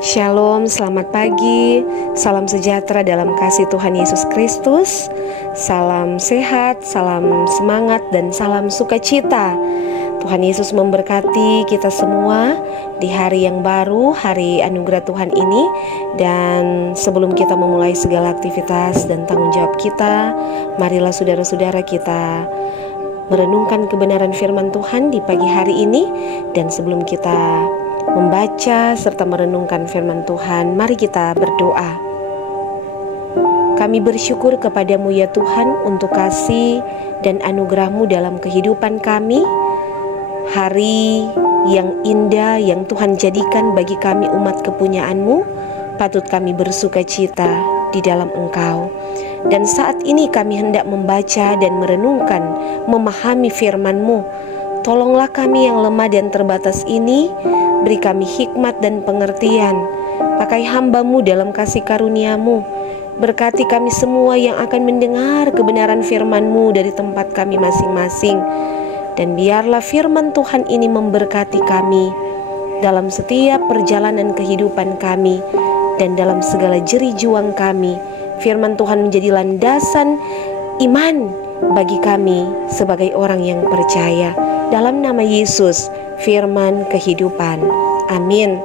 Shalom, selamat pagi, salam sejahtera dalam kasih Tuhan Yesus Kristus. Salam sehat, salam semangat, dan salam sukacita. Tuhan Yesus memberkati kita semua di hari yang baru, hari anugerah Tuhan ini. Dan sebelum kita memulai segala aktivitas dan tanggung jawab kita, marilah saudara-saudara kita merenungkan kebenaran firman Tuhan di pagi hari ini. Dan sebelum kita membaca serta merenungkan firman Tuhan, mari kita berdoa. Kami bersyukur kepadamu ya Tuhan untuk kasih dan anugerah-Mu dalam kehidupan kami. Hari yang indah yang Tuhan jadikan bagi kami umat kepunyaan-Mu, patut kami bersuka cita di dalam Engkau. Dan saat ini kami hendak membaca dan merenungkan, memahami firman-Mu. Tolonglah kami yang lemah dan terbatas ini, beri kami hikmat dan pengertian. Pakai hamba-Mu dalam kasih karunia-Mu. Berkati kami semua yang akan mendengar kebenaran firman-Mu dari tempat kami masing-masing. Dan biarlah firman Tuhan ini memberkati kami dalam setiap perjalanan kehidupan kami dan dalam segala jerih juang kami. Firman Tuhan menjadi landasan iman bagi kami sebagai orang yang percaya. Dalam nama Yesus, firman kehidupan. Amin.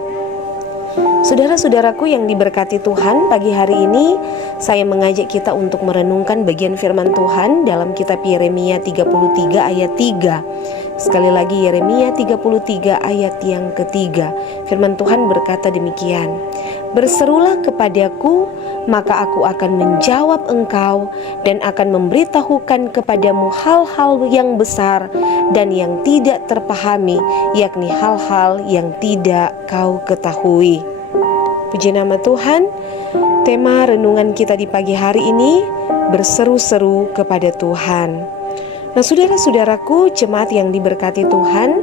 Saudara-saudaraku yang diberkati Tuhan, pagi hari ini saya mengajak kita untuk merenungkan bagian firman Tuhan dalam kitab Yeremia 33 ayat 3. Sekali lagi Yeremia 33 ayat yang ketiga. Firman Tuhan berkata demikian. Berserulah kepadaku, maka aku akan menjawab engkau dan akan memberitahukan kepadamu hal-hal yang besar dan yang tidak terpahami, yakni hal-hal yang tidak kau ketahui. Puji nama Tuhan. Tema renungan kita di pagi hari ini, berseru-seru kepada Tuhan. Nah, saudara-saudaraku, jemaat yang diberkati Tuhan,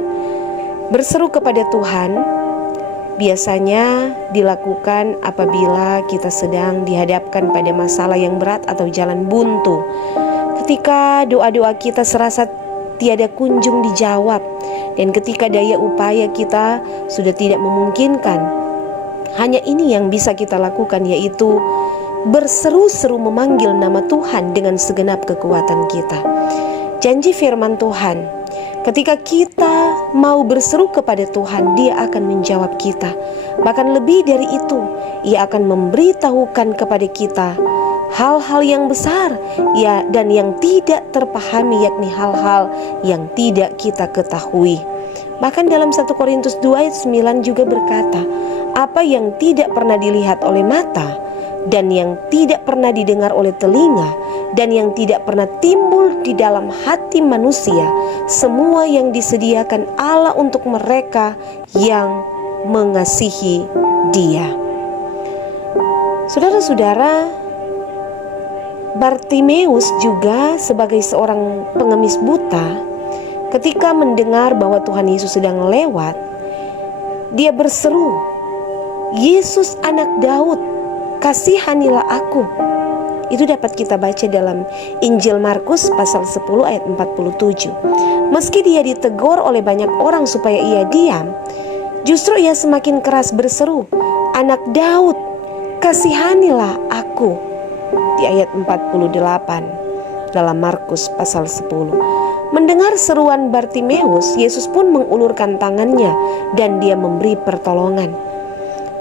berseru kepada Tuhan biasanya dilakukan apabila kita sedang dihadapkan pada masalah yang berat atau jalan buntu. Ketika doa-doa kita serasa tiada kunjung dijawab, dan ketika daya upaya kita sudah tidak memungkinkan, hanya ini yang bisa kita lakukan, yaitu berseru-seru memanggil nama Tuhan dengan segenap kekuatan kita. Janji firman Tuhan, ketika kita mau berseru kepada Tuhan, Dia akan menjawab kita. Bahkan lebih dari itu, Ia akan memberitahukan kepada kita hal-hal yang besar ya, dan yang tidak terpahami, yakni hal-hal yang tidak kita ketahui. Bahkan dalam 1 Korintus 2 ayat 9 juga berkata, apa yang tidak pernah dilihat oleh mata, dan yang tidak pernah didengar oleh telinga, dan yang tidak pernah timbul di dalam hati manusia, semua yang disediakan Allah untuk mereka yang mengasihi Dia. Saudara-saudara, Bartimeus juga sebagai seorang pengemis buta, ketika mendengar bahwa Tuhan Yesus sedang lewat, dia berseru, Yesus anak Daud, kasihanilah aku. Itu dapat kita baca dalam Injil Markus pasal 10 ayat 47. Meski dia ditegur oleh banyak orang supaya ia diam, justru ia semakin keras berseru, anak Daud, kasihanilah aku. Di ayat 48 dalam Markus pasal 10. Mendengar seruan Bartimeus, Yesus pun mengulurkan tangannya dan Dia memberi pertolongan.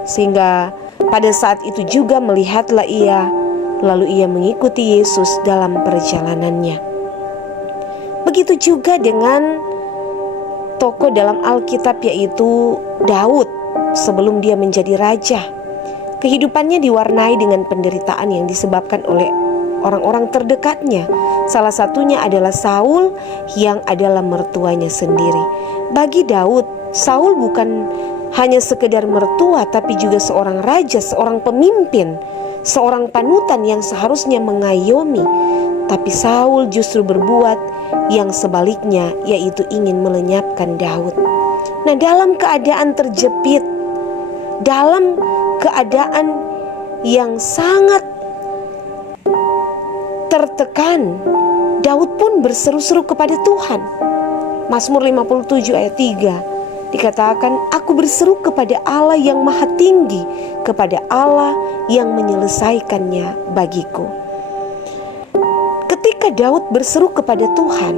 Sehingga pada saat itu juga melihatlah ia, lalu ia mengikuti Yesus dalam perjalanannya. Begitu juga dengan tokoh dalam Alkitab, yaitu Daud sebelum dia menjadi raja. Kehidupannya diwarnai dengan penderitaan yang disebabkan oleh orang-orang terdekatnya. Salah satunya adalah Saul yang adalah mertuanya sendiri. Bagi Daud, Saul bukan hanya sekedar mertua, tapi juga seorang raja, seorang pemimpin, seorang panutan yang seharusnya mengayomi. Tapi Saul justru berbuat yang sebaliknya, yaitu ingin melenyapkan Daud. Nah, dalam keadaan terjepit, dalam keadaan yang sangat tertekan, Daud pun berseru-seru kepada Tuhan. Mazmur 57 ayat 3. Dikatakan, aku berseru kepada Allah yang maha tinggi, kepada Allah yang menyelesaikannya bagiku. Ketika Daud berseru kepada Tuhan,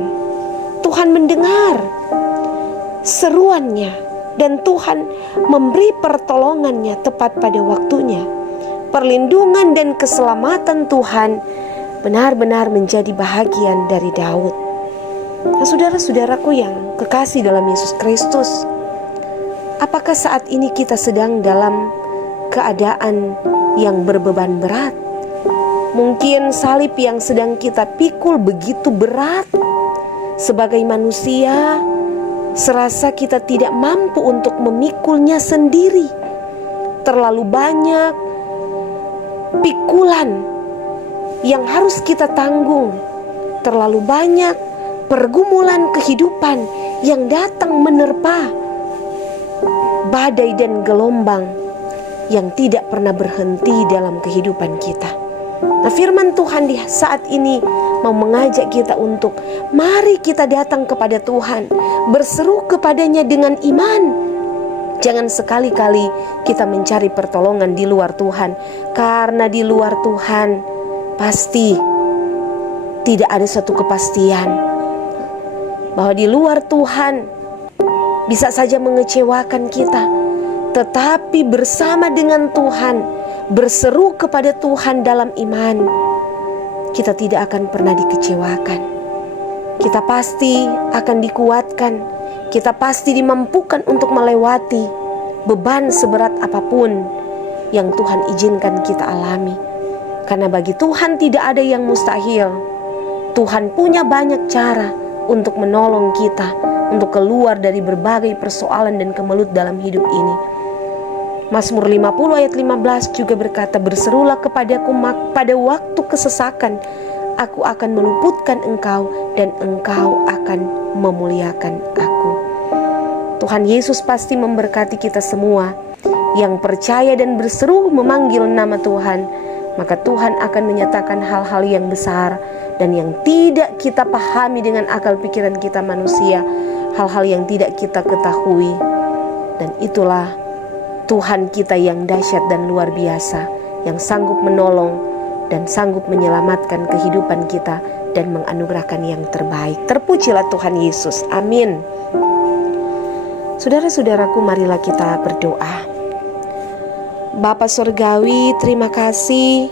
Tuhan mendengar seruannya dan Tuhan memberi pertolongannya tepat pada waktunya. Perlindungan dan keselamatan Tuhan benar-benar menjadi bahagian dari Daud. Nah, saudara-saudaraku yang kekasih dalam Yesus Kristus, apakah saat ini kita sedang dalam keadaan yang berbeban berat? Mungkin salib yang sedang kita pikul begitu berat. Sebagai manusia, serasa kita tidak mampu untuk memikulnya sendiri. Terlalu banyak pikulan yang harus kita tanggung. Terlalu banyak pergumulan kehidupan yang datang menerpa, badai dan gelombang yang tidak pernah berhenti dalam kehidupan kita. Nah, firman Tuhan di saat ini mau mengajak kita untuk mari kita datang kepada Tuhan, berseru kepadanya dengan iman. Jangan sekali-kali kita mencari pertolongan di luar Tuhan, karena di luar Tuhan pasti tidak ada satu kepastian bahwa di luar Tuhan bisa saja mengecewakan kita. Tetapi bersama dengan Tuhan, berseru kepada Tuhan dalam iman, kita tidak akan pernah dikecewakan. Kita pasti akan dikuatkan. Kita pasti dimampukan untuk melewati beban seberat apapun yang Tuhan izinkan kita alami. Karena bagi Tuhan tidak ada yang mustahil. Tuhan punya banyak cara untuk menolong kita, untuk keluar dari berbagai persoalan dan kemelut dalam hidup ini. Mazmur 50 ayat 15 juga berkata, berserulah kepadaku pada waktu kesesakan, aku akan meluputkan engkau dan engkau akan memuliakan aku. Tuhan Yesus pasti memberkati kita semua yang percaya dan berseru memanggil nama Tuhan. Maka Tuhan akan menyatakan hal-hal yang besar dan yang tidak kita pahami dengan akal pikiran kita manusia, hal-hal yang tidak kita ketahui. Dan itulah Tuhan kita yang dahsyat dan luar biasa, yang sanggup menolong dan sanggup menyelamatkan kehidupan kita dan menganugerahkan yang terbaik. Terpujilah Tuhan Yesus. Amin. Saudara-saudaraku, marilah kita berdoa. Bapa Surgawi, terima kasih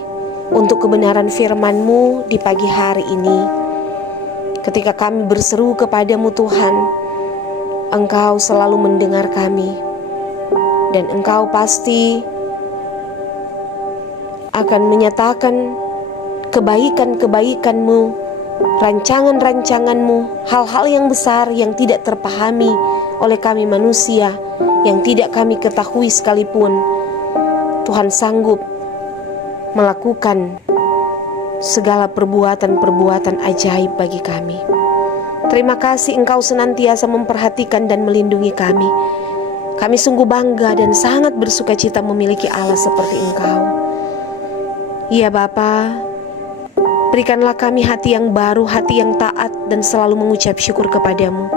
untuk kebenaran firman-Mu di pagi hari ini. Ketika kami berseru kepadamu Tuhan, Engkau selalu mendengar kami. Dan Engkau pasti akan menyatakan kebaikan-kebaikan-Mu, rancangan-rancangan-Mu, hal-hal yang besar yang tidak terpahami oleh kami manusia, yang tidak kami ketahui sekalipun. Tuhan sanggup melakukan segala perbuatan-perbuatan ajaib bagi kami. Terima kasih Engkau senantiasa memperhatikan dan melindungi kami. Kami sungguh bangga dan sangat bersuka cita memiliki Allah seperti Engkau. Ya Bapa, berikanlah kami hati yang baru, hati yang taat dan selalu mengucap syukur kepadamu.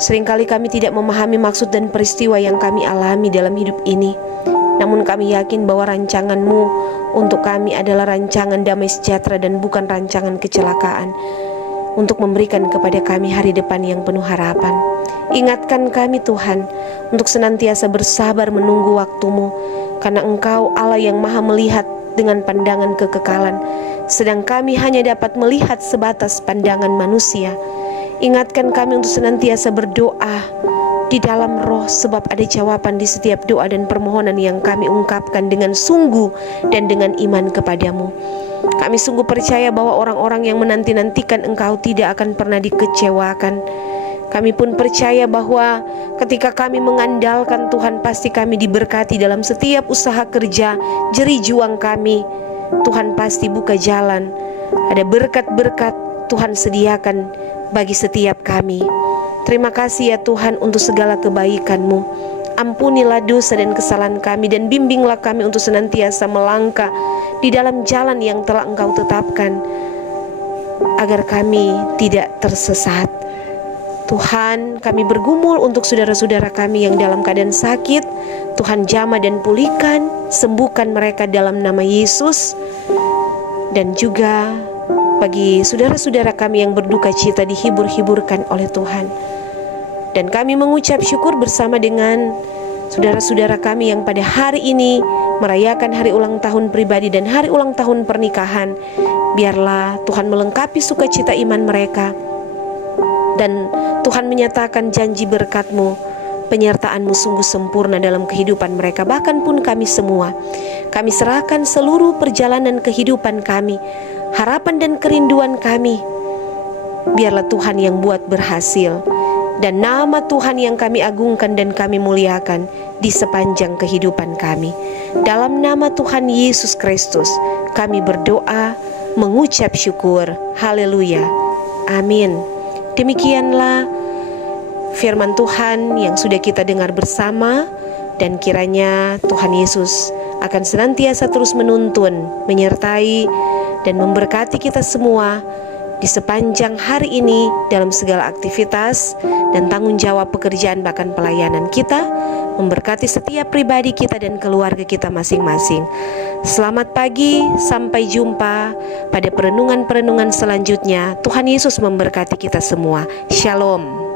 Seringkali kami tidak memahami maksud dan peristiwa yang kami alami dalam hidup ini. Namun kami yakin bahwa rancangan-Mu untuk kami adalah rancangan damai sejahtera dan bukan rancangan kecelakaan, untuk memberikan kepada kami hari depan yang penuh harapan. Ingatkan kami Tuhan, untuk senantiasa bersabar menunggu waktu-Mu, karena Engkau Allah yang maha melihat dengan pandangan kekekalan, sedang kami hanya dapat melihat sebatas pandangan manusia. Ingatkan kami untuk senantiasa berdoa di dalam roh, sebab ada jawaban di setiap doa dan permohonan yang kami ungkapkan dengan sungguh dan dengan iman kepadamu. Kami sungguh percaya bahwa orang-orang yang menanti-nantikan Engkau tidak akan pernah dikecewakan. Kami pun percaya bahwa ketika kami mengandalkan Tuhan, pasti kami diberkati dalam setiap usaha kerja, jerih juang kami. Tuhan pasti buka jalan. Ada berkat-berkat Tuhan sediakan bagi setiap kami. Terima kasih ya Tuhan untuk segala kebaikan-Mu. Ampunilah dosa dan kesalahan kami dan bimbinglah kami untuk senantiasa melangkah di dalam jalan yang telah Engkau tetapkan, agar kami tidak tersesat. Tuhan, kami bergumul untuk saudara-saudara kami yang dalam keadaan sakit. Tuhan jamah dan pulihkan, sembuhkan mereka dalam nama Yesus. Dan juga bagi saudara-saudara kami yang berduka cita, dihibur-hiburkan oleh Tuhan. Dan kami mengucap syukur bersama dengan saudara-saudara kami yang pada hari ini merayakan hari ulang tahun pribadi dan hari ulang tahun pernikahan. Biarlah Tuhan melengkapi sukacita iman mereka, dan Tuhan menyatakan janji berkat-Mu, penyertaan-Mu sungguh sempurna dalam kehidupan mereka. Bahkan pun kami semua, kami serahkan seluruh perjalanan kehidupan kami, harapan dan kerinduan kami. Biarlah Tuhan yang buat berhasil, dan nama Tuhan yang kami agungkan dan kami muliakan di sepanjang kehidupan kami. Dalam nama Tuhan Yesus Kristus kami berdoa, mengucap syukur. Haleluya. Amin. Demikianlah firman Tuhan yang sudah kita dengar bersama, dan kiranya Tuhan Yesus akan senantiasa terus menuntun, menyertai, dan memberkati kita semua di sepanjang hari ini dalam segala aktivitas dan tanggung jawab pekerjaan bahkan pelayanan kita, memberkati setiap pribadi kita dan keluarga kita masing-masing. Selamat pagi, sampai jumpa pada perenungan-perenungan selanjutnya. Tuhan Yesus memberkati kita semua. Shalom.